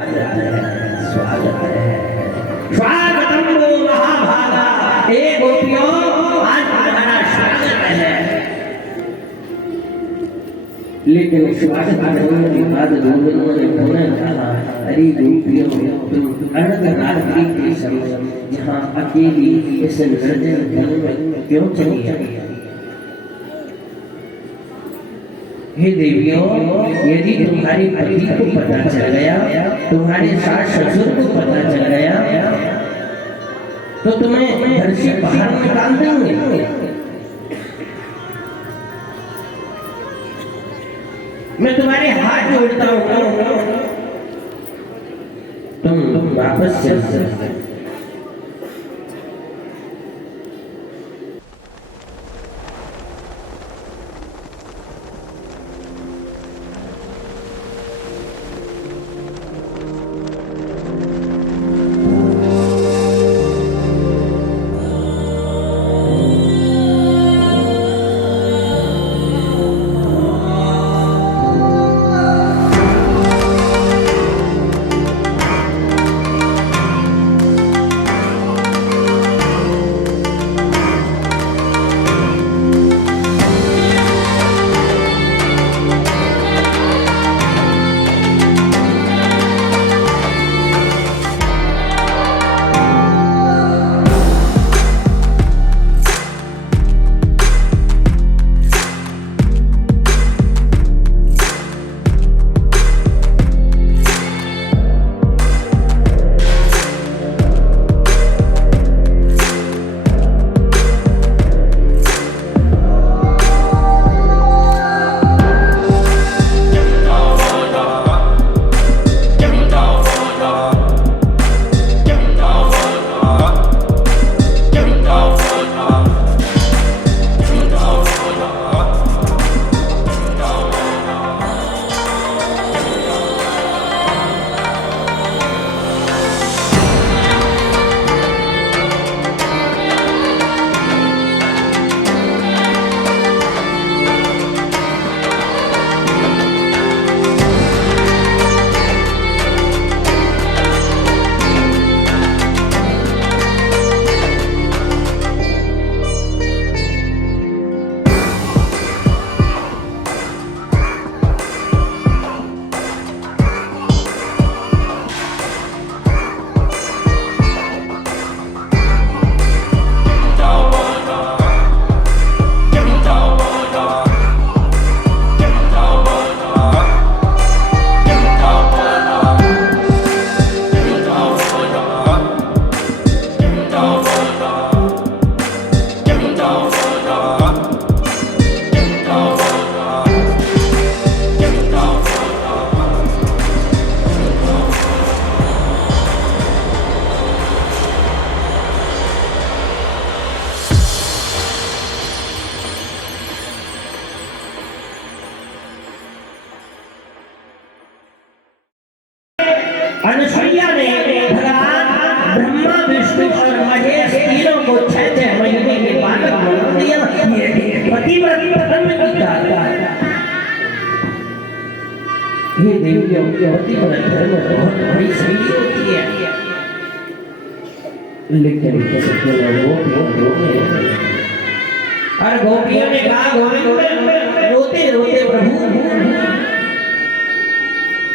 स्वागत है, स्वागतम वो महाभागा। हे गोपियों, आज हमारा स्वागत है। लेकिन स्वागत करने के बाद गोविंद ने पुनः कहा, अरे गोपियों, तुम अर्धरात्रि के समय यहाँ अकेली इस निर्जन वन में क्यों चली आई? हे देवियों, यदि तुम्हारे पति को पता चल गया, तुम्हारे सास ससुर को पता चल गया, तो तुम्हें घर से बाहर निकाल देंगे। मैं तुम्हारे हाथ जोड़ता हूँ, तुम वापस चल सकते। अनुसुईया ने भगवान ब्रह्मा विष्णु और महेश तीनों को 6 महीने के बालक बना दिया। ये पतिव्रत धर्म की गाथा है। ये देवियों के पतिव्रत धर्म बहुत बड़ी शक्ति होती है। लेकिन और गोपियों ने कहा, गोविंद रोते रोते प्रभु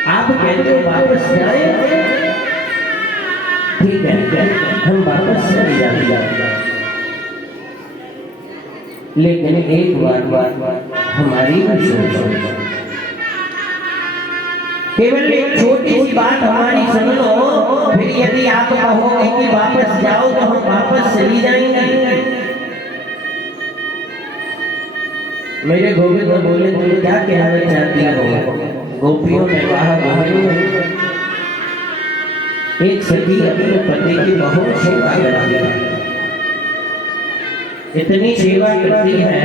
आप कहते हो वापस जाए, ठीक है, हम वापस चले जाएंगे। लेकिन एक बात हमारी भी सोचो, केवल एक छोटी सी बात हमारी सुन लो। फिर यदि आप कहोगे कि वापस जाओ तो हम वापस चली जाएंगे। मेरे गोविंद बोले, तुम क्या कहना चाहती हो? गोपियों ने कहा, एक सखी अपने पति की बहुत सेवा करती है, इतनी सेवा करती है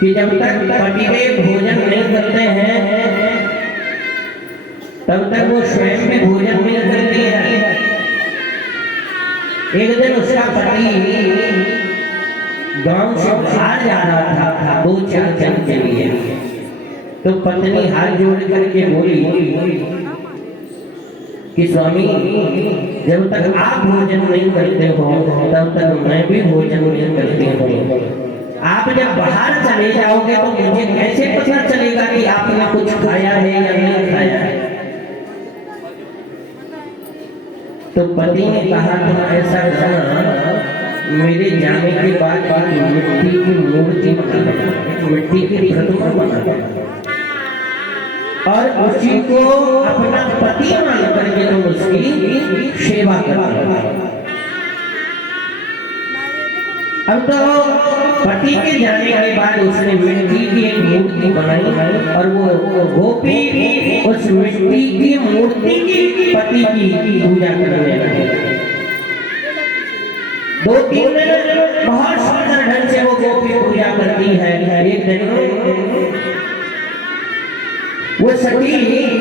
कि जब तक पतिदेव भोजन नहीं करते हैं तब तक वो स्वयं भी भोजन नहीं करती है। एक दिन उसका पति गांव से बाहर जा रहा था 2-4 दिन के लिए। तो पत्नी हाथ जोड़ करके बोली कि स्वामी, जब तक आप भोजन नहीं करते हो तब तक मैं भी भोजन नहीं करती हूँ। आप जब बाहर चले जाओगे तो मुझे कैसे पता चलेगा कि आपने कुछ खाया है या नहीं खाया है? तो पति ने कहा तुम ऐसा करना, मेरे जाने के बाद मिट्टी की मूर्ति बना, मिट्टी की प्रतिमा बना और उसी को अपना पति मान करके तुम उसकी सेवा करना। अब तो पति के जाने के बाद उसने मिट्टी की एक मूर्ति बनाई और वो गोपी उस मिट्टी की मूर्ति की पति की पूजा करने लगे। 2-3 दिन बहुत सुंदर ढंग से वो गोपी पूजा करती है। एक दिन वो सती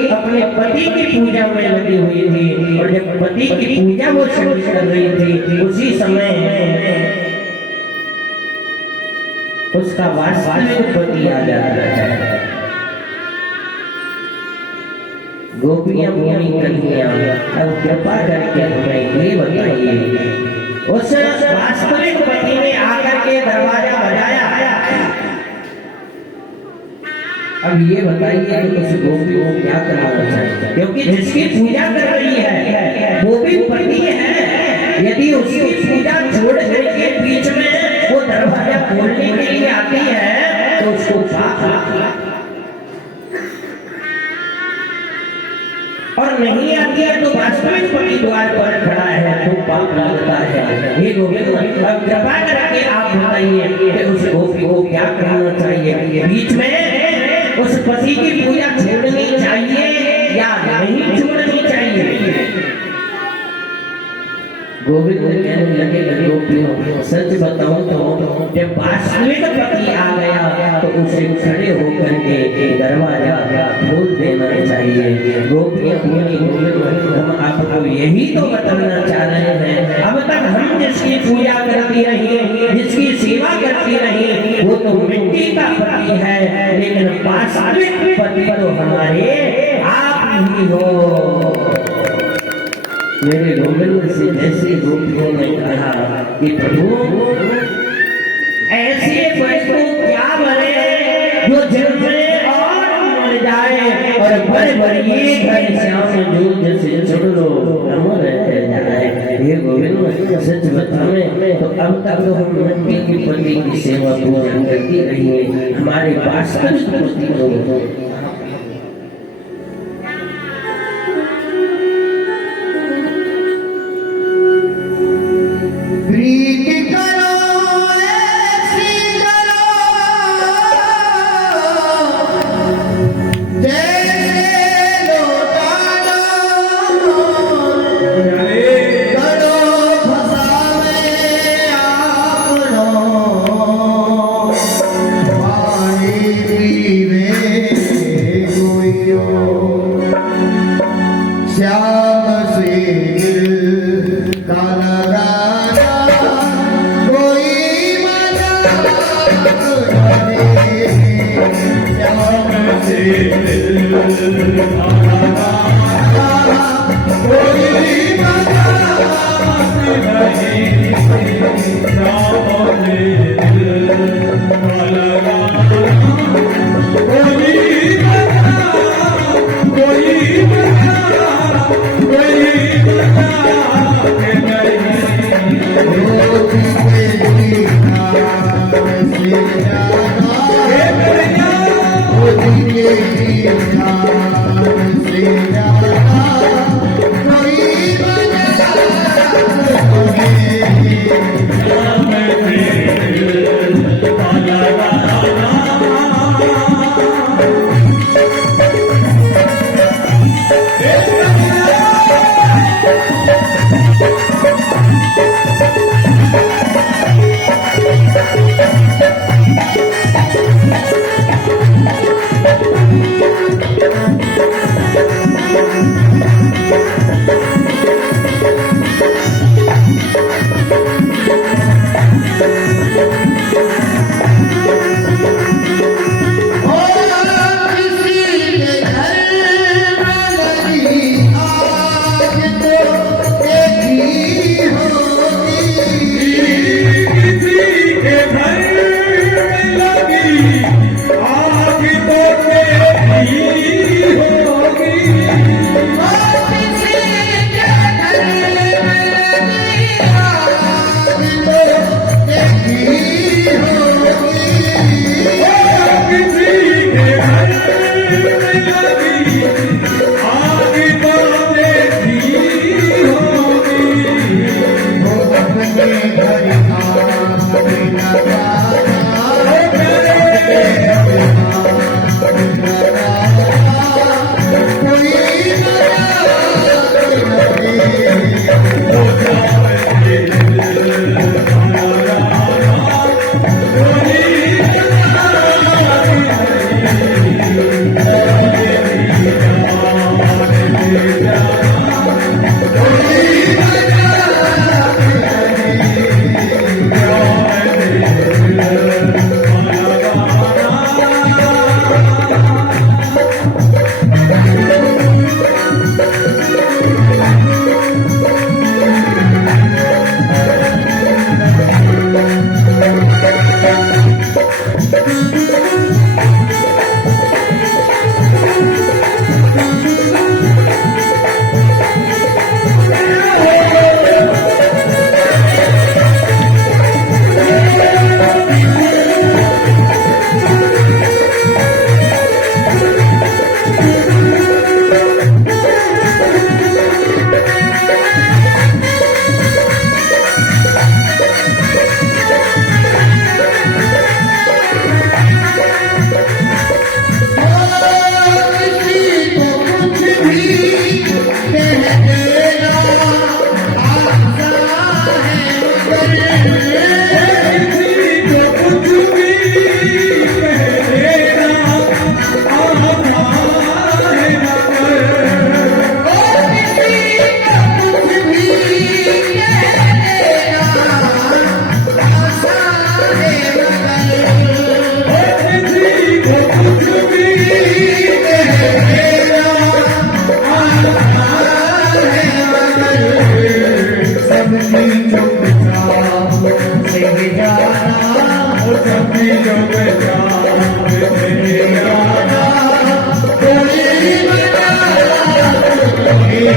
अपने पति की पूजा में लगी हुई थी और जब पति की पूजा वो सती कर रही थी, उसी समय उसका वास्तविक पति आ जाता है। गोपियां बोली कन्हैया, अब कृपा करके हमें ये बताइए, उस वास्तविक पति ने आकर के दरवाजा बजाया। अब ये बताइए कि उस गोपी को क्या करना चाहिए, क्योंकि जिसकी पूजा कर रही है वो भी पति है। यदि उसकी पूजा छोड़ करके बीच में वो दरवाजा खोलने के लिए आती है तो उसको पाप, और नहीं आती है तो वास्तविक पति द्वार पर खड़ा है तो पाप लगता है। ये गोविंद, अब कृपा करके आप बताइए कि उस गोपी को क्या करना चाहिए? बीच में उस पति की पूजा छोड़नी चाहिए या नहीं छोड़नी चाहिए? गोविंद कहने लगे, गोपियों सच बताऊं तो जब वास्तविक पति आ गया तो उसे खड़े होकर के दरवाजा खोल देना चाहिए। गोपियां बोली, गोविंद हम आपको यही तो बताना चाह रहे हैं, अब तक हम जिसकी पूजा करती रही, जिसकी सेवा करती रही, वो तो मिट्टी का पति है, लेकिन वास्तविक पति तो हमारे आप ही हो। मेरे गोविंद से जैसे गोपियों ने कहा कि प्रभु ऐसे वस्तु क्या बने जो जन्म और मर जाए और बड़े बड़े घर श्याम जो से छोड़ लो अमर रह जाए। हे गोविंद सच बतावे तो अब तक तो हम मिट्टी की पति की सेवा पूजा करती रही है, हमारे वास्तविक पति तो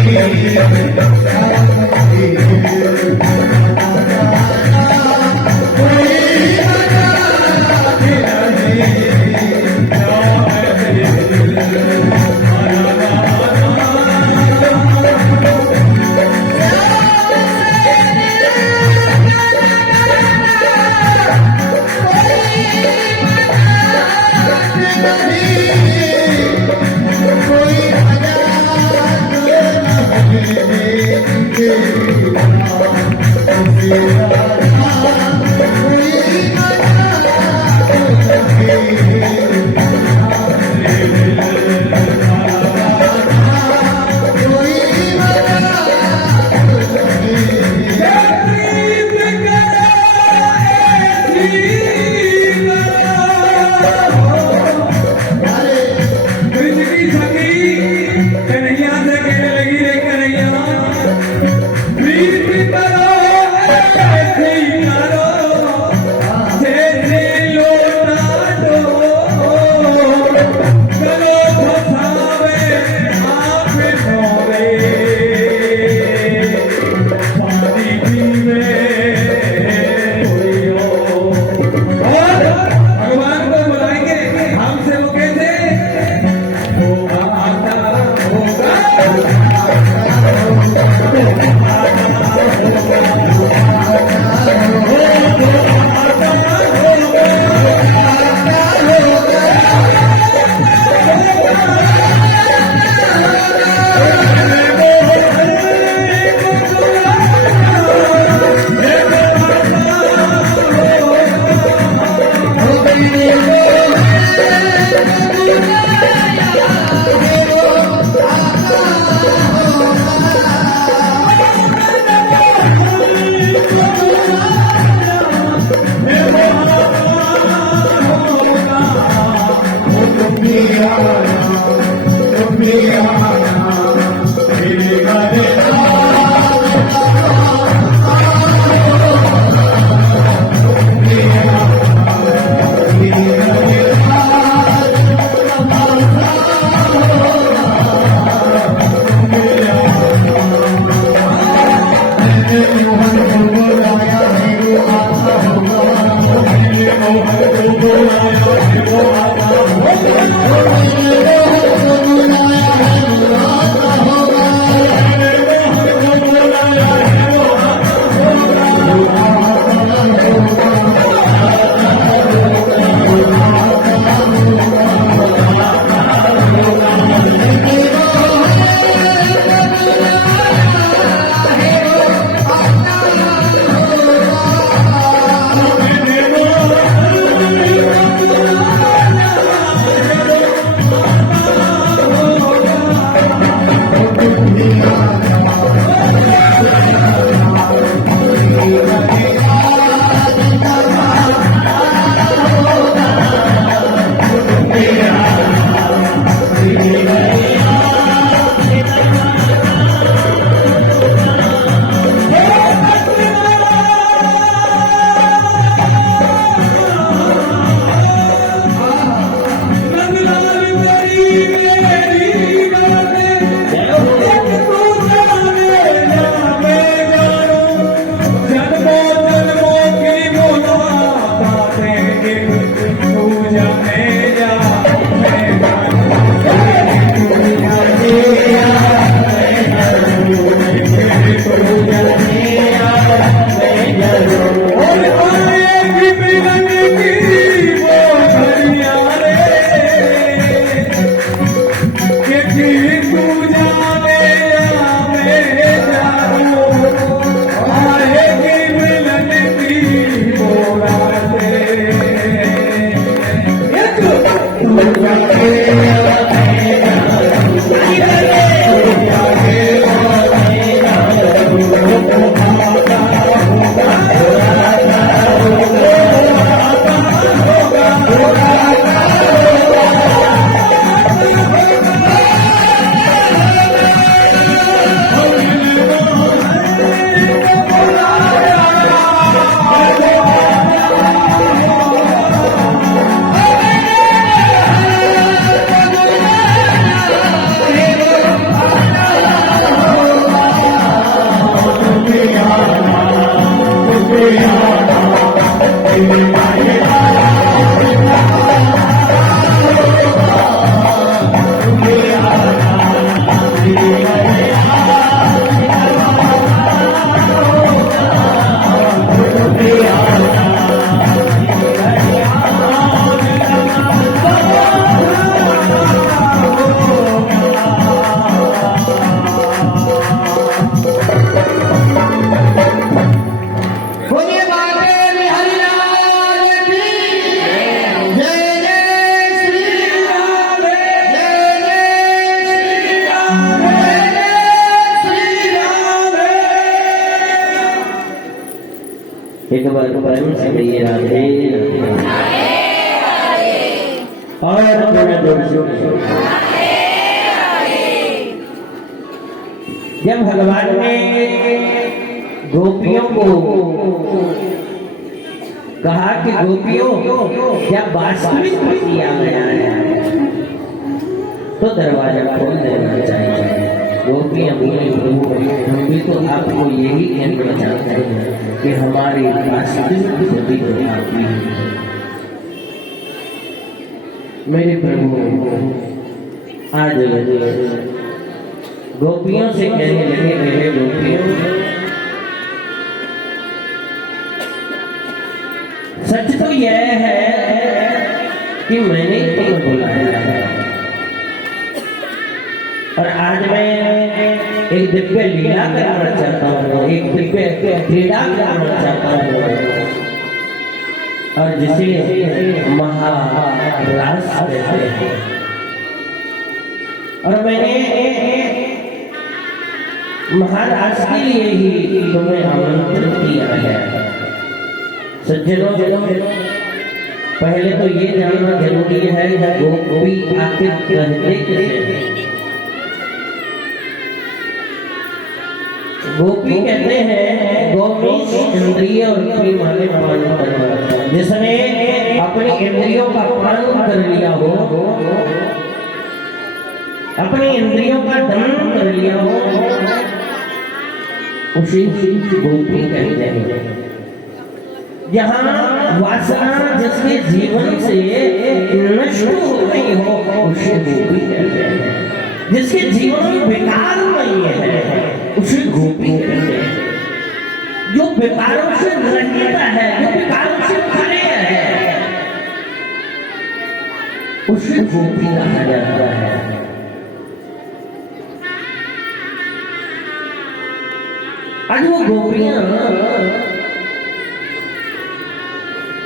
कोई एक बार परम से कहिए राधे और जब भगवान ने गोपियों को कहा कि गोपियों क्या वास्तविक पति आ गया है तो दरवाजा खोल देना चाहिए। गोपियां बोले प्रभु हम भी तो आपको यही कहना चाहते हैं कि हमारी वास्तविक पति तो आप ही हैं। मेरे प्रभु आज गोपियों से कहने लगे मेरे गोपियों सच तो यह है कि मैंने तुम्हें बुलाया है और आज मैं एक दिव्य लीला करना चाहता हूँ, एक दिव्य क्रीड़ा करना चाहता हूँ और जिसे महारास कहते हैं। और मैंने महाराज के लिए ही तुम्हें आमंत्रित किया है। सज्जनों पहले तो ये जानना जरूरी है गोपी आखिर कहते किसे। गोपी कहते हैं गोपी इंद्रिय उनकी माने पान करना, जिसने अपनी इंद्रियों का पान कर लिया हो, अपनी इंद्रियों का दमन कर लिया हो, उसी गोपी कहते हैं। जहाँ वासना जिसके जीवन से नष्ट हो गई हो उसे गोपी कहते हैं। जिसके जीवन में विकार नहीं है उसे गोपी कहते हैं। जो विकारों से रहित है, जो विकारों से परे है उसे गोपी कहा जाता है। आज वो गोपियां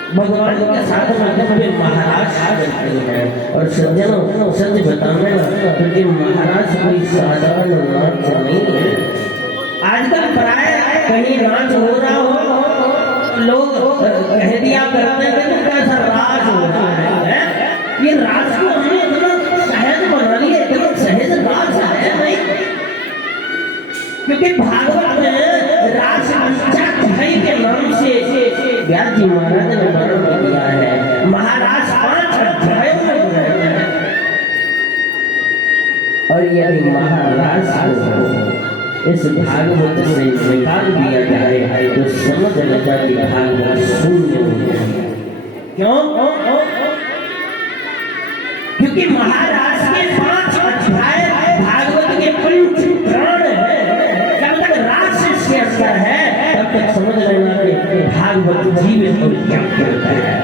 भगवान के साथ में महाराज करते हैं। और सज्जनों सत्य बताना क्योंकि महाराज कोई साधारण नाच नहीं है। आजकल प्राय कहीं नाच हो रहा हो लोग कह दिया करते हैं कि कैसा राज हो रहा है। ये राज को हमने इतना सहज बना लिया, इतना सहज राज है नहीं। क्योंकि भागवत में राज पंचाध्यायी के नाम से व्यास जी महाराज ने वर्णन किया है। महाराज 5 अध्यायों में बनाया है। और यदि महाराज को इस भागवत से निकाल दिया जाए तो समझ लेगा कि भागवत शून्य हो जाए। क्यों? क्योंकि महाराज के 5 अध्याय भागवत के पंच प्राण है। जब तक राज इसके अंदर है तब तक समझ लेना कि भागवत जीवित और क्या करता है।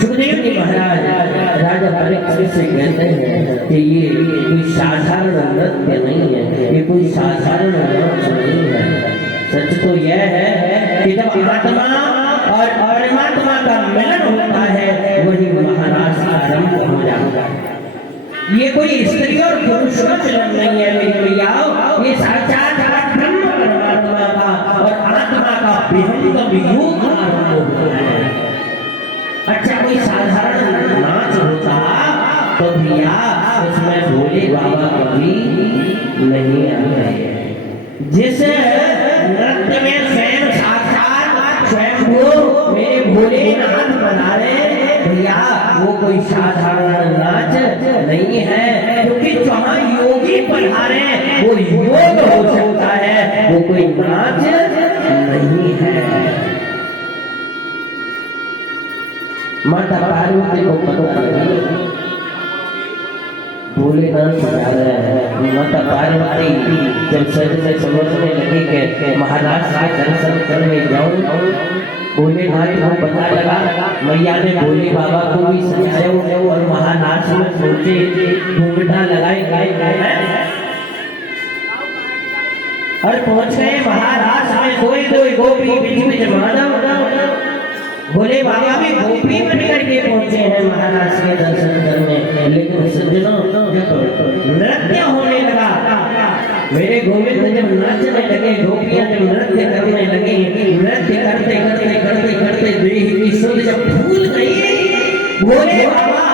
सुखदेव जी महाराज राजा परीक्षित से कहते हैं कि ये कोई साधारण नृत्य नहीं है, ये कोई साधारण नाच नहीं है। सच तो यह है कि जब आत्मा और परमात्मा का मिलन होता है वही महाराज आरंभ हो जाता है। ये कोई स्त्री और पुरुष का चलन नहीं है मेरी भैयाओ, ये साक्षात ब्रह्म परमात्मा का और आत्मा का विहंगम योग आरंभ होता है। अच्छा कोई साधारण नाच होता तो भैया उसमें भोले बाबा कभी नहीं आए। जिस नृत्य में स्वयं साक्षात स्वयं मेरे भोलेनाथ बना रहे भैया वो कोई साधारण नाच नहीं है। क्योंकि जहाँ योगी पधारे वो योग हो सकता है, वो कोई नाच नहीं है। माता पार्वती को पता लगी भोलेनाथ बता रहे हैं। माता पार्वती जब सच में समझने लगी कि महाराज के दर्शन करने जाऊं, भोलेनाथ को पता लगा। मैया ने भोले बाबा को भी समझाया और महाराज में सोचे घूंघटा लगाए और पहुंच गए महाराज में। कोई गोपी बीच में माधव भोले बाबा भी गोपी बन करके पहुंचे हैं महाराज के दर्शन करने। लेकिन सज्जनों जब नृत्य होने लगा, लगे, गोपियां जब नृत्य करने लगी, नृत्य करते करते करते करते देह की सुध जब भूल गई, भोले बाबा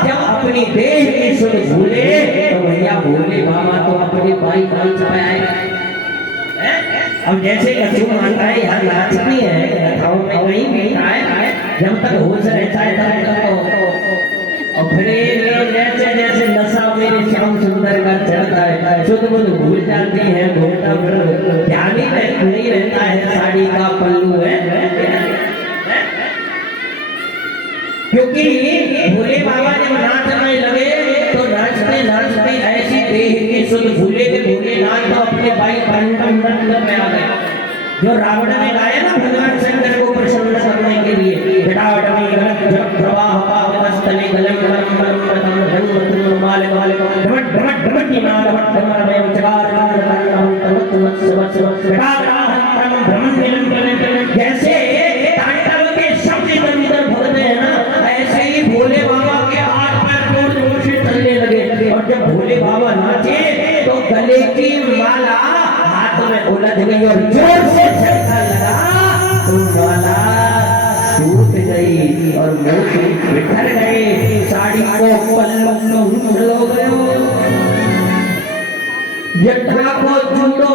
जब अपनी देह की सुध भूले तो भैया भोले बाबा तो अपने बाई काल चले आए। अब जैसे कछु मानता है यहाँ नाचती है कथाओं में कहीं भी आए, जब तक होश रहता है तब तक और फिर जैसे जैसे नशा मेरे श्याम सुंदर का चढ़ता है, शुद्ध बुद्ध भूल जाती है, घूमता फिर ध्यान ही नहीं रहता है साड़ी का पल्लू है, क्योंकि भोले बाबा जब नाचने लगे तो नाचते नाचते ऐसी देह की सुध भूले के भोलेनाथ तो अपने भाई पंडम में आ गए। जो रावण ने गाया ना भगवान शंकर को प्रसन्न करने के लिए, जटावटमी गलत प्रवाह पावस्तने गलम गलम गलम गलम धन धन माल माल ढमट ढमट ढमट की नाल ढमट ढमट में चकार हम तमत तमत सब सब जटा हम भ्रमण मिलन जैसे तांडव के शब्द इधर भरते हैं ना, ऐसे ही भोले बाबा के हाथ पैर जोर जोर से चलने लगे। और जब भोले बाबा नाचे तो गले की माला हाथ में उलझ गई और जोर से झटका लगा तो माला टूट गई और मोती बिखर गए, साड़ी को पल्लू हो गए, जटा को जूड़ो।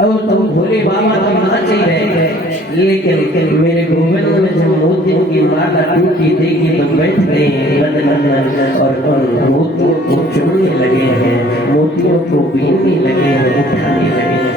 अब तो भोले बाबा तो नाच ही रहे, लेकिन मेरे गोविंद ने जब मोतियों की माला टूटी देखी तो बैठ गए नंदन और मोतियों को चुनने लगे हैं, मोतियों को बीनने लगे हैं, उठाने लगे हैं।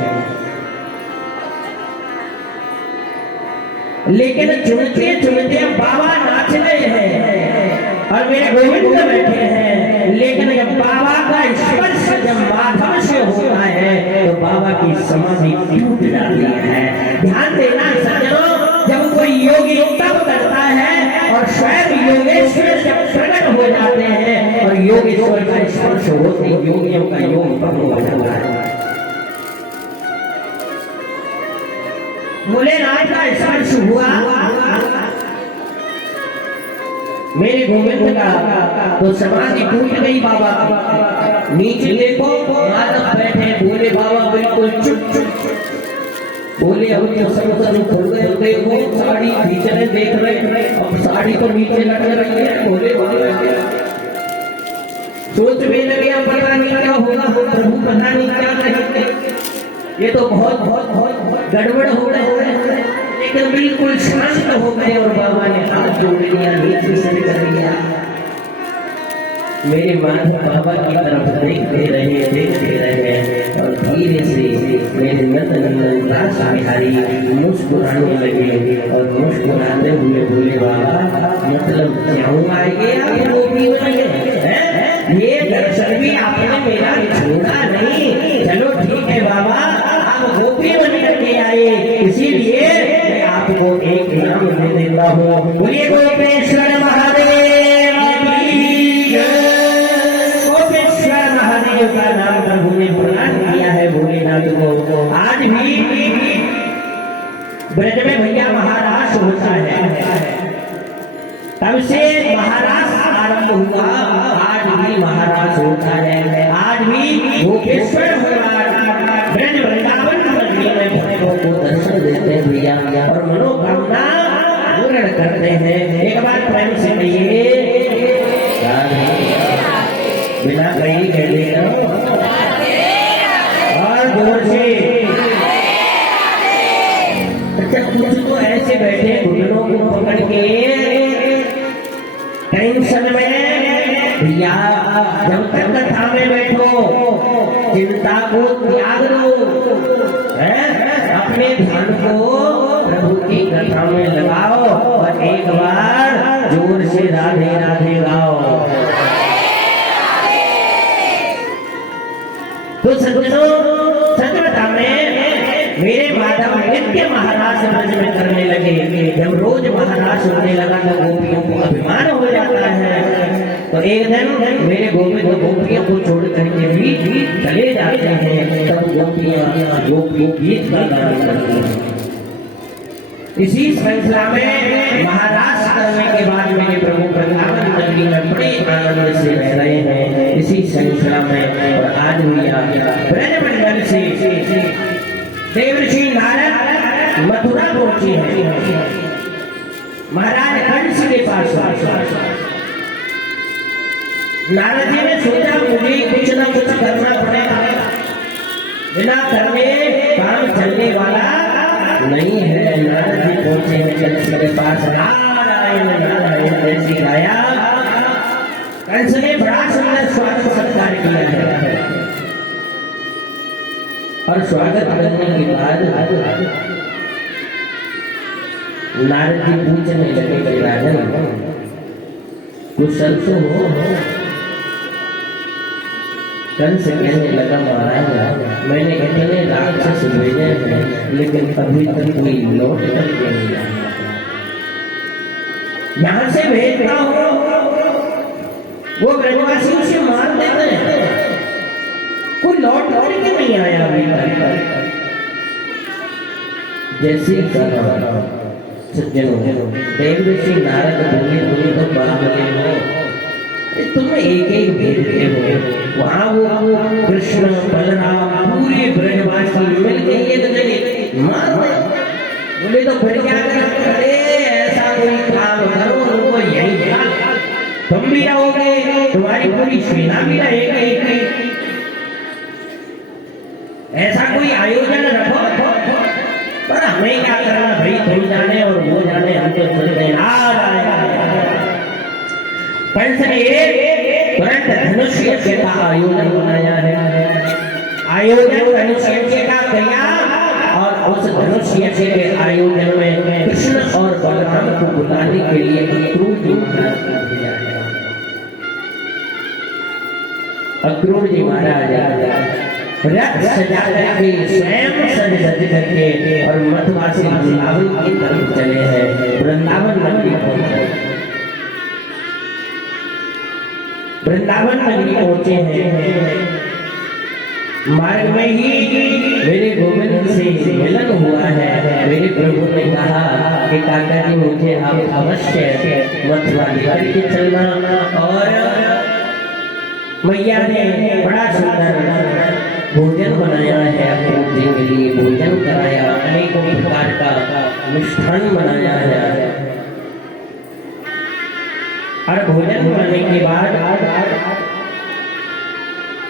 लेकिन चुनते चुनते बाबा नाच रहे हैं और मेरे गोविंद बैठे हैं, लेकिन जब बाबा का स्पर्श जब माधव से होता है तो बाबा की समाधि टूट जाती है। ध्यान देना सज्जनों, जब कोई योगी तप करता है और स्वयं योगेश्वर जब प्रकट हो जाते हैं और योगेश्वर का स्पर्श होते योगियों का योग भंग हो जाता है। भोलेनाथ का स्पर्श हुआ मेरे गोविंद का तो समाधि टूट गई बाबा। नीचे देखो माधव बैठे, भोले बाबा बिल्कुल चुप चुप। बोले अब तो सब खोल गए, देखो साड़ी खींचने देख रहे, अब साड़ी तो नीचे लटक रही है, भोले बाबा सोच में लगे पता नहीं क्या होगा, प्रभु पता नहीं क्या करेंगे, ये तो बहुत बहुत बहुत गड़बड़ हो रहे हैं। लेकिन बिल्कुल शांत हो गए और बाबा ने हाथ जोड़ लिया, नीचे से कर लिया। मेरे माधव बाबा की तरफ देखते रहे और धीरे से मेरे नंदन दास बिहारी मुस्कुराने लगे और मुस्कुराते हुए बोले बाबा मतलब क्यों आएंगे आप गोपी बनेंगे, ये दर्शन भी आपने मेरा छोड़ा नहीं, चलो ठीक है बाबा आप गोपी बन करके आए, इसीलिए मैं आपको एक इनाम दे देता हूँ। बोलिए गोपेश्वर महादेव का नाम प्रभु ने प्रदान किया है भोलेनाथ को। आज भी ब्रज में भैया महाराज होता है, तब से महाराज आरंभ हुआ, आज भी महाराज होता है, आज भी गोपेश्वर ब्रज वृंदावन में भक्तों को दर्शन देते हैं भैया और मनोकामना पूर्ण करते हैं। एक बार प्रेम से कहिए बिना कहीं कहने और जोर से। अच्छा कुछ तो ऐसे बैठे घुटनों को पकड़ के टेंशन में, या जब तक कथा में बैठो चिंता को त्याग दो, अपने ध्यान को प्रभु की कथा में लगाओ और एक बार जोर से राधे राधे गाओ। तो सज्जनों सच बता मेरे माधव नित्य महाराज ब्रज में करने लगे। जब रोज महाराज होने लगा तो गोपियों को अभिमान हो जाता है। तो एक दिन मेरे गोविंद गोपियों को छोड़ करके भी चले जाते हैं, तब गोपी गीत का गान करती हैं। इसी श्रृंखला में महाराज करने के बाद मेरे प्रभु वृंदावन नगरी में बड़े आनंद से रह रहे हैं। इसी श्रृंखला में और आज भी ब्रज पहुंची है। महाराज कंस के पास नारद जी ने सोचा मुझे कुछ ना कुछ करना पड़ेगा, बिना करने काम चलने वाला नहीं है। नारद जी पहुंचे हैं कंस के पास। नारायण नारायण जैसी गाया। कंस ने बड़ा सुंदर स्वागत सत्कार किया है और स्वागत करने के बाद नारद जी पूछने लगे कि राजन कुशल तो हो? कंस कहने लगा महाराज मैंने इतने राक्षस भेजे हैं लेकिन अभी तक कोई लौट करके नहीं आया। यहाँ से भेजता हूँ वो ब्रजवासी उसे मार देते हैं, कोई लौट करके नहीं आया अभी तक। जैसे सज्जनों देव ऋषि नारद बोले तो बराबर हो, तुम एक एक भेजते हो। वहां वो कृष्ण बलराम पूरे ब्रजवासी मिलके एक जगह मार बोले तो फिर क्या करे? ऐसा कोई काम करो उनको यही तुम भी रहोगे, तुम्हारी पूरी सेना भी रहेगी। ऐसा कोई आयोजन रखो, पर हमें क्या करना भाई, तुम जाने और वो जाने, हम तो चलते कंस ने तुरंत धनुष यज्ञ का आयोजन बनाया है। आयोजन धनुष यज्ञ का किया और उस धनुष यज्ञ के आयोजन में कृष्ण और बलराम को बुलाने के लिए अक्रूर जी महाराज को दिया है। अक्रूर जी महाराज रथ सजा करके स्वयं सज धज करके और मथुरा से वृंदावन की तरफ चले हैं। वृंदावन नगरी पहुंचे, वृंदावन नगरी पहुंचे हैं। मार्ग में ही मेरे गोविंद से मिलन हुआ है। मेरे प्रभु ने कहा कि काका जी मुझे आप अवश्य मथुरा लेकर के चलना। और मैया ने बड़ा सुंदर भोजन बनाया है, अक्रूर जी के लिए भोजन कराया, अनेकों प्रकार का मिष्ठान बनाया है। और भोजन बनाने के बाद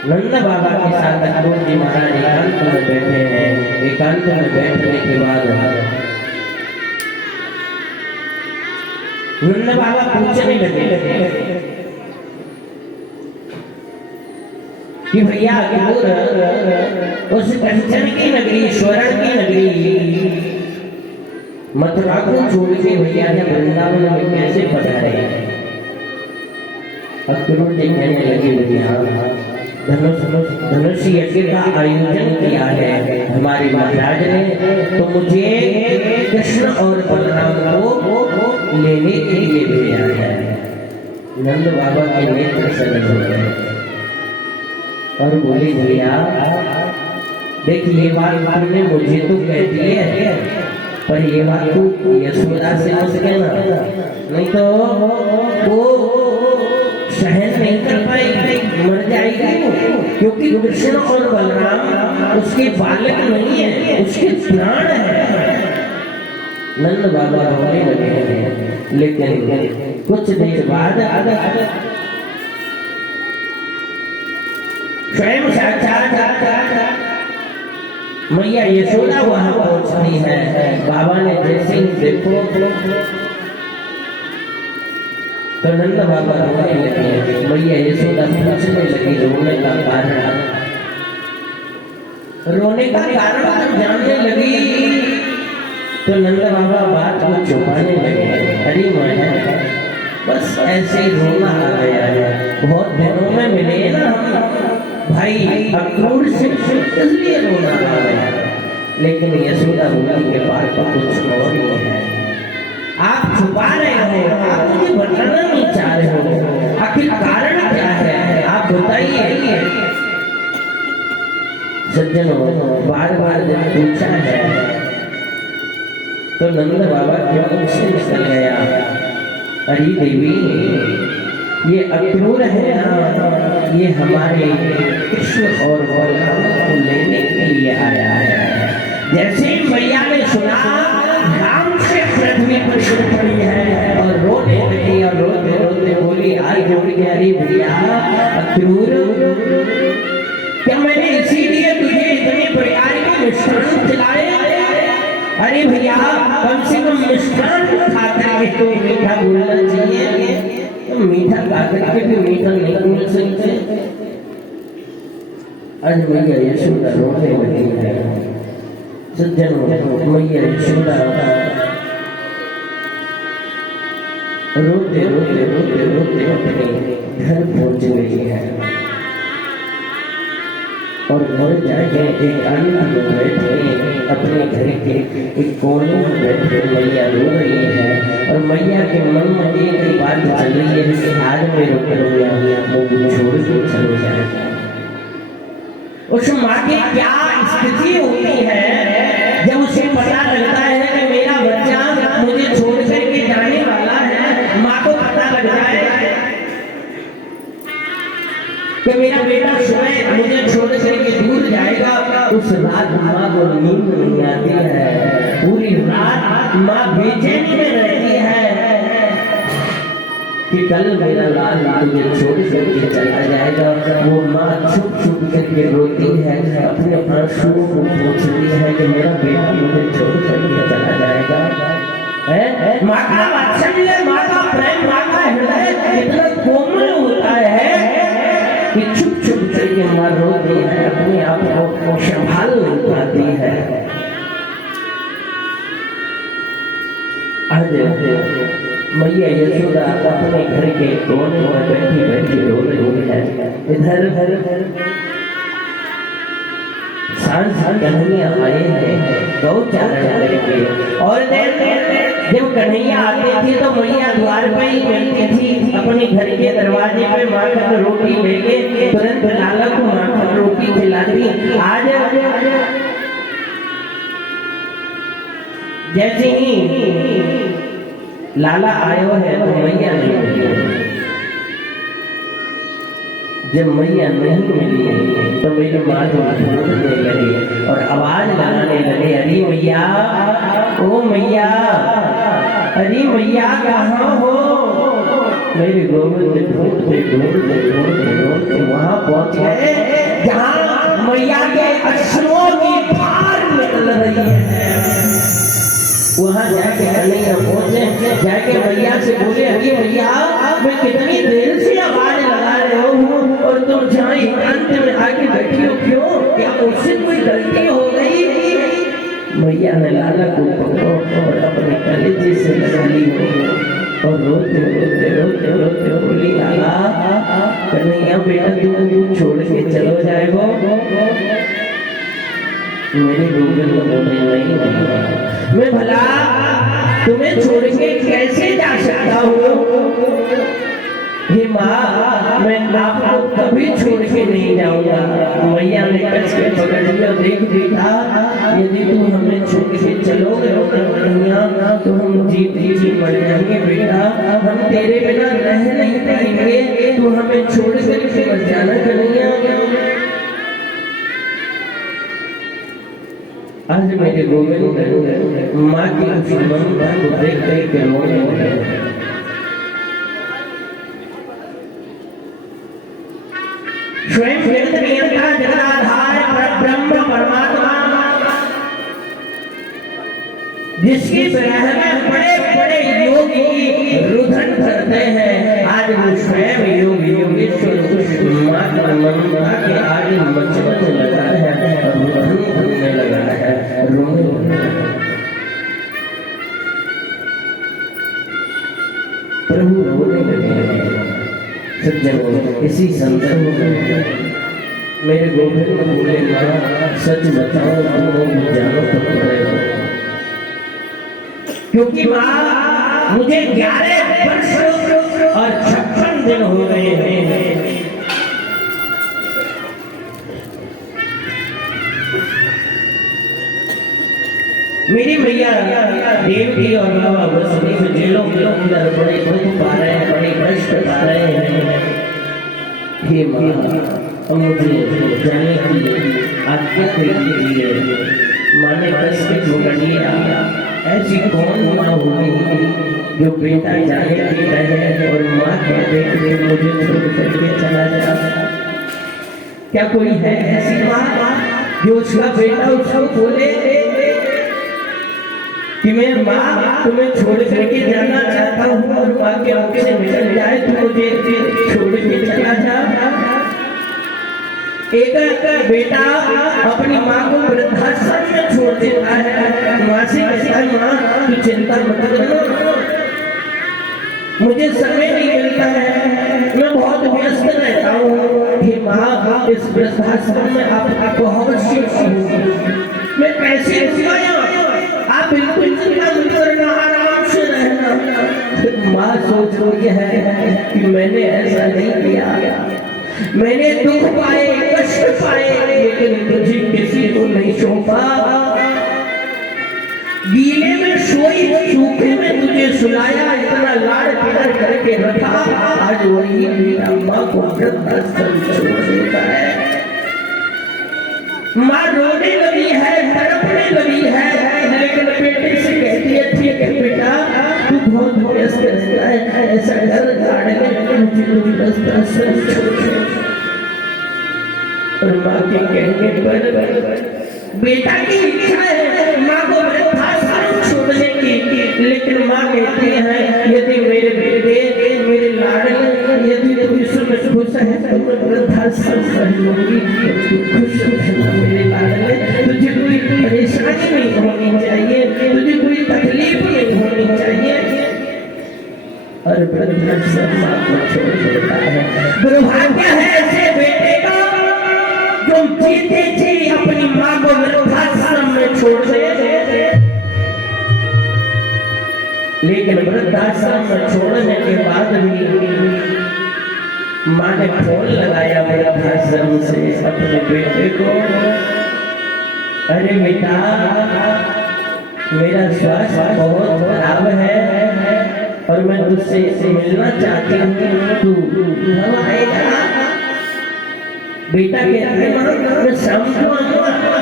नंद बाबा के साथ अक्रूर जी महाराज एकांत में बैठे हैं। एकांत में बैठने के बाद नंद बाबा पूछने लगे कि भैया अक्रूर उस कंचन की नगरी, स्वर्ण की नगरी मथुरा को छोड़ के भैया ने वृंदावन में कैसे पधारे? अक्रूर जी कहने लगे भैया धनुष यज्ञ का आयोजन किया है हमारे महाराज ने, तो मुझे कृष्ण और बलराम को लेने के लिए भेजा है। नंद बाबा के नेत्र सजल हो गए और बोले भैया देख ये बात तुमने मुझे तो कह दी है, पर ये बात तू यशोदा से मत कहना, नहीं तो वो सहन नहीं कर पाएगी, मर जाएगी। क्योंकि कृष्ण और बलराम उसके बालक नहीं है, उसके प्राण है। नंद बाबा रोने लगे हैं। लेकिन कुछ देर बाद स्वयं साक्षात मैया यशोदा वहां पहुंचती है। बाबा ने जैसे ही देखो तो नंद बाबा रोने लगे। मैया यशोदा पूछने लगी रोने का कारण। रोने का कारण जानने लगी तो नंद बाबा बात को छुपाने लगे। अरे मैं बस ऐसे ही रोना आ गया है, बहुत दिनों में मिले ना भाई अक्रूर से, इसलिए रोना आ गया। लेकिन यशोदा बोली के बात तो कुछ और ही है, आप छुपा रहे हो, आप मुझे बताना नहीं चाह रहे हो, आखिर कारण क्या है आप बताइए। सज्जनों बार बार जब पूछा है तो नंद बाबा क्यों से निकल गया, अरे देवी ये अक्रूर है ना, ये हमारे कृष्ण और बलराम को लेने के लिए आया है। जैसे मैया ने सुना राम से पृथ्वी पर गिर पड़ी है और रोने लगी और रोते रोते बोली हाथ जोड़ के अरे भैया अक्रूर क्या मैंने इसीलिए तुझे इतने प्रकार के मिष्ठान खिलाए? अरे भैया कम से कम मिष्ठान खाकर के तो मीठा बोलना चाहिए, तो मीठा खाकर के भी मीठा नहीं बोल सकते। आज मैया यशोदा रोने लगी है। सज्जनों, मैया यशोदा रोते रोते रोते रोते अपने घर पहुंच गई है और घर जाके एक आनंद में बैठे अपने घर के एक कोने में बैठे मैया रो रही है और मैया के मन में एक ही बात चल रही है कि आज मेरे मैया मुझे छोड़ के चले जाएगा। उस माँ की क्या स्थिति होती है जब उसे पता लगता है कि मेरा बच्चा मुझे छोड़ करके जाने वाला है। माँ को पता लग जाए कि मेरा बेटा सुबह मुझे छोड़ करके दूर जाएगा, उस रात माँ को नींद नहीं आती है, पूरी रात माँ बेचैनी में रहती है कि कल मेरा लाल मुझे छोड़ करके चला जाएगा। वो माँ छुप छुप करके रोती है, अपने आंसुओं को पोंछती है कि मेरा बेटा मुझे छोड़ करके चला जाएगा। माँ का वात्सल्य, माँ का प्रेम, माँ का हृदय इतना कोमल होता है कि छुप छुप करके माँ रोती है, अपने आप को संभाल नहीं पाती है। आज मैया यशोदा अपने घर के कोने में बैठी बैठी रो रही है। इधर सांझ कन्हैया आए हैं गौचारण करके, और जब कन्हैया आते थे तो मैया द्वार पर ही मिलती थी, अपने घर के दरवाजे पे माखन रोटी लेके तुरंत लाला को माखन रोटी खिलाती। आज जैसे ही लाला आयो है तो मैया नहीं मिली। जब मैया नहीं मिली तो मेरी माँ को ढूंढने लगी और आवाज लगाने लगे, अरे मैया, ओ मैया, अरे मैया कहाँ हो? मेरे गोविंद ढूंढते ढूंढते ढूंढते ढूंढते वहां पहुंच गए जहाँ मैया के अश्रुओं की धार निकल रही है। वहां जाके कन्हैया पहुंचे, जाके मैया से बोले, अरे मैया, मैं कितनी देर से आवाज लगा रहे हूँ और तुम जहाँ एकांत में आके बैठी हो, क्यों? क्या मुझसे कोई गलती हो गई? मैया ने लाला को पकड़ो और अपने कलेजे से लगा ली और रोते रोते रोते रोते बोली, लाला, कन्हैया बेटा तुम छोड़ के चलो जाएगो? मेरे गोविंद बोले, नहीं, मैं भला तुम्हें छोड़ के कैसे जा सकता हूँ? हे माँ, मैं आपको कभी छोड़ के नहीं जाऊंगा। मैया ने कस के पकड़ लिया, देख बेटा, यदि तुम हमें छोड़ के चलोगे कन्हैया तो हम जीत जी मर जाएंगे बेटा, हम तेरे बिना रह नहीं पाएंगे, तू हमें छोड़ कर मर जाना कन्हैया। आज मेरे गोविंद माँ की उस ममता को देख देख के रोने लगे। स्वयं नियंता जगदाधार परब्रह्म परमात्मा जिसकी विरह में बड़े बड़े योगी रुदन करते हैं, आज वो स्वयं योगी योगेश्वर माँ की ममता के आगे मचमच लगा है और रुदन करने लगा है, रोने लगा है। प्रभु रोने लगे। सज्जनों, इसी संदर्भ में मेरे गोविंद बोले, माँ सच बताओ, तुम जानो तो पड़ेगा, क्योंकि माँ मुझे 11 वर्ष और 56 दिन हो गए हैं। मेरी मैया देवकी और बाबा वसुदेव से जेलों के अंदर बड़े दुख पा रहे हैं, बड़े कष्ट पा रहे हैं। हे माँ, मुझे जाने की आज्ञा दीजिए। माँ ने कष्ट पकड़ लिया ऐसी कौन माँ होगी जो बेटा जाने की रहे और माँ कहते कि मुझे छोड़ करके चला जा। क्या कोई है ऐसी माँ जो उसका बेटा उसको बोले कि मैं माँ तुम्हें छोड़ करके जाना चाहता हूँ और माँ के आंख से निकल जाए तो मुझे छोड़ के चला जा। एक बेटा अपनी माँ को वृद्धाश्रम में छोड़ देता है, माँ से कहता है माँ तू चिंता मत करना, मुझे समय नहीं मिलता है, मैं बहुत व्यस्त रहता हूँ। हे माँ इस वृद्धाश्रम में आप बहुत मैं कैसे रुकाया, आप बिल्कुल चिंता मत करना, आराम से रहना। माँ सोच रही है कि मैंने ऐसा नहीं किया, मैंने दुख पाए कष्ट पाए लेकिन तुझे किसी को नहीं सौंपा। गीले में सोई सूखे में तुझे सुलाया, इतना लाड़ प्यार करके रखा, आज वही मेरा माँ को वृद्धाश्रम छोड़ देता है। माँ रोने लगी है, तड़पने लगी है, लेकिन बेटे से कहती है ठीक है बेटा तू बहुत व्यस्त रहता है, ऐसा डर लाड़ मुझे तो वृद्धाश्रम छोड़। और माँ के कहने पर बेटा की इच्छा है माँ को वृद्धाश्रम छोड़ने की, लेकिन माँ कहती है यदि मेरे बेटे मेरे लाडले यदि तू इसमें खुश है तो मैं वृद्धाश्रम कर लूंगी। तू खुश रहना मेरे लाडले, तुझे कोई परेशानी नहीं होनी चाहिए, तुझे कोई तकलीफ नहीं होनी चाहिए। और वृद्धाश्रम माँ को छोड़ देता है। दुर्भाग्य है ऐसे बेटे का जो जीते जी अपनी माँ को वृद्धाश्रम में छोड़ दे, लेकिन वृद्धाश्रम में छोड़ने के बाद भी माँ ने फोन लगाया वृद्धाश्रम से अपने बेटे को, अरे बेटा मेरा स्वास्थ्य बहुत खराब है और मैं तुझसे मिलना चाहती हूँ, तू कब आएगा? बेटा कहता है माँ मैं शाम को आऊंगा,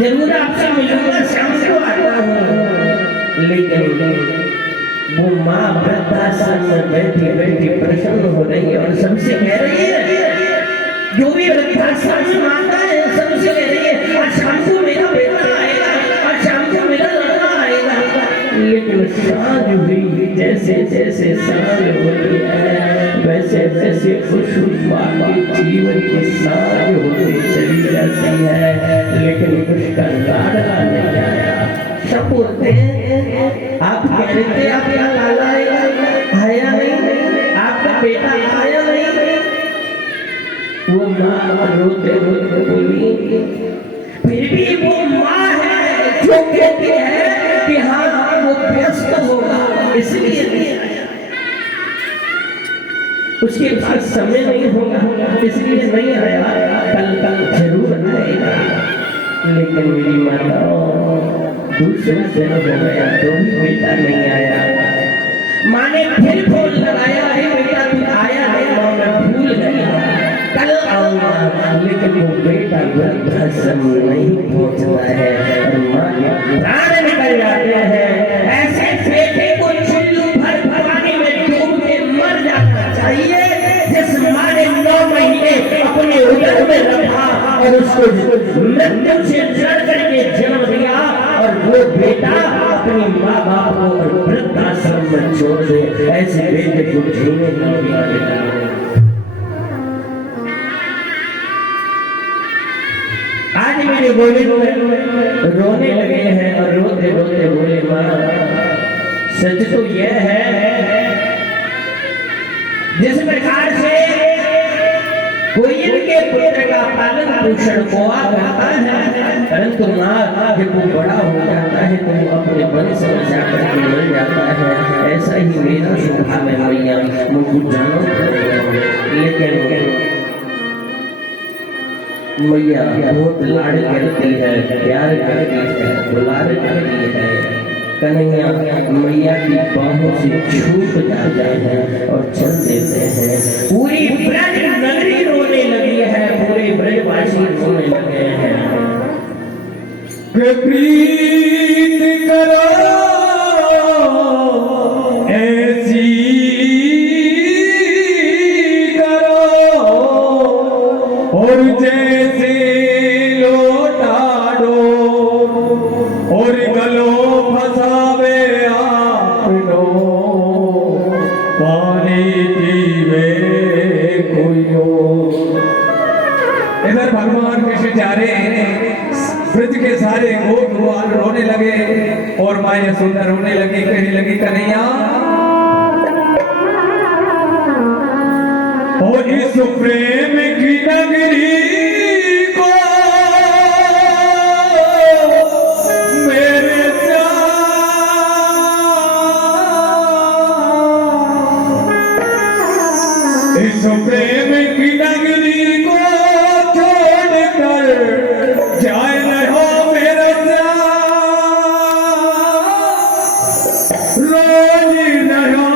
जरूर आपसे मिलूंगा, शाम को आता हूँ। लेकिन वो माँ वृद्धाश्रम में बैठी बैठी प्रसन्न हो रही है और सबसे कह रही है, जो भी वृद्धाश्रम में आता है सबसे कह रही है आज शाम को मेरा बेटा आएगा, आज शाम को मेरा लड़का आएगा। लेकिन सांझ हुई, जैसे जैसे सांझ होती है वैसे वैसे उस के जीवन की सांझ होती चली जाती है, लेकिन उसका लाडला नहीं आया। सब बोलते हैं आप कह रहे थे आपका लाला आया नहीं, आपका बेटा आया नहीं। वो माँ रोते रोते बोली फिर भी वो माँ है जो कहती है कि हाँ वो व्यस्त होगा इसलिए नहीं आया, उसके पास समय नहीं होगा इसलिए नहीं आया, कल कल जरूर आएगा। लेकिन मेरी माता दूसरे दिन हो गया तो भी बेटा नहीं आया। माँ ने फिर फोन लगाया, अरे बेटा तू आया नहीं, माँ मैं भूल गया, कल आऊंगा। लेकिन वो बेटा वृद्धाश्रम नहीं पहुंचता है और माँ के प्राण निकल जाते हैं। ऐसे बेटे को चुल्लू भर पानी में डूब के मर जाना चाहिए जिस माँ ने 9 महीने अपने उदर में रखा और उसको मृत्यु से जड़ करके जन्म दिया, और वो बेटा अपनी माँ बाप को वृद्धाश्रम में छोड़ दे। ऐसे बेटे को जीने नहीं देता। आज मेरे बोले रोने लगे हैं और रोते रोते बोले माँ सच तो यह है जिस प्रकार से कोई इनके पुत्र का पालन पोषण कौआ करता है, परंतु माँ जब वो बड़ा हो जाता है तो वो अपने वंश में जाकर के मिल जाता है। ऐसा ही मेरा स्वभाव है मैया, मैं कुछ जानो लेकिन मैया बहुत लाड़ करती है, प्यार करती है, दुलार करती है। कन्हैया मैया की बाहों से छूट जाते हैं और चल देते हैं। पूरी ब्रज नगरी रोने लगी है, पूरे ब्रजवासी रोने लगे हैं। प्रीत करो रानी जीवे कोई और। इधर भगवान कृष्ण जा रहे हैं, ब्रज के सारे गोप ग्वाल रोने लगे और माया सुंदर रोने लगी, कहने लगी कन्हैया और इस प्रेम की नगरी को मेरे इस प्रेम की नगरी को छोड़कर जाए न हो मेरे रोजी न हो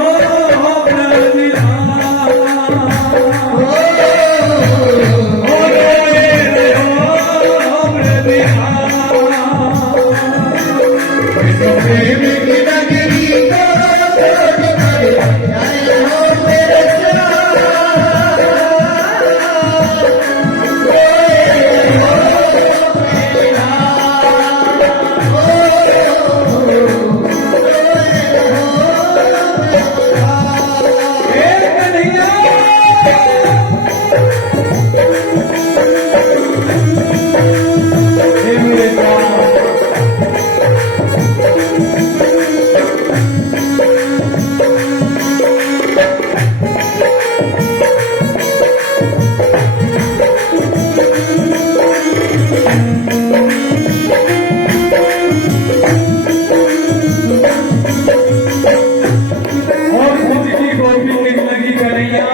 और खुद की गोपी लगी कन्हैया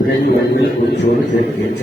ब्रजमंडल को छोड़ करके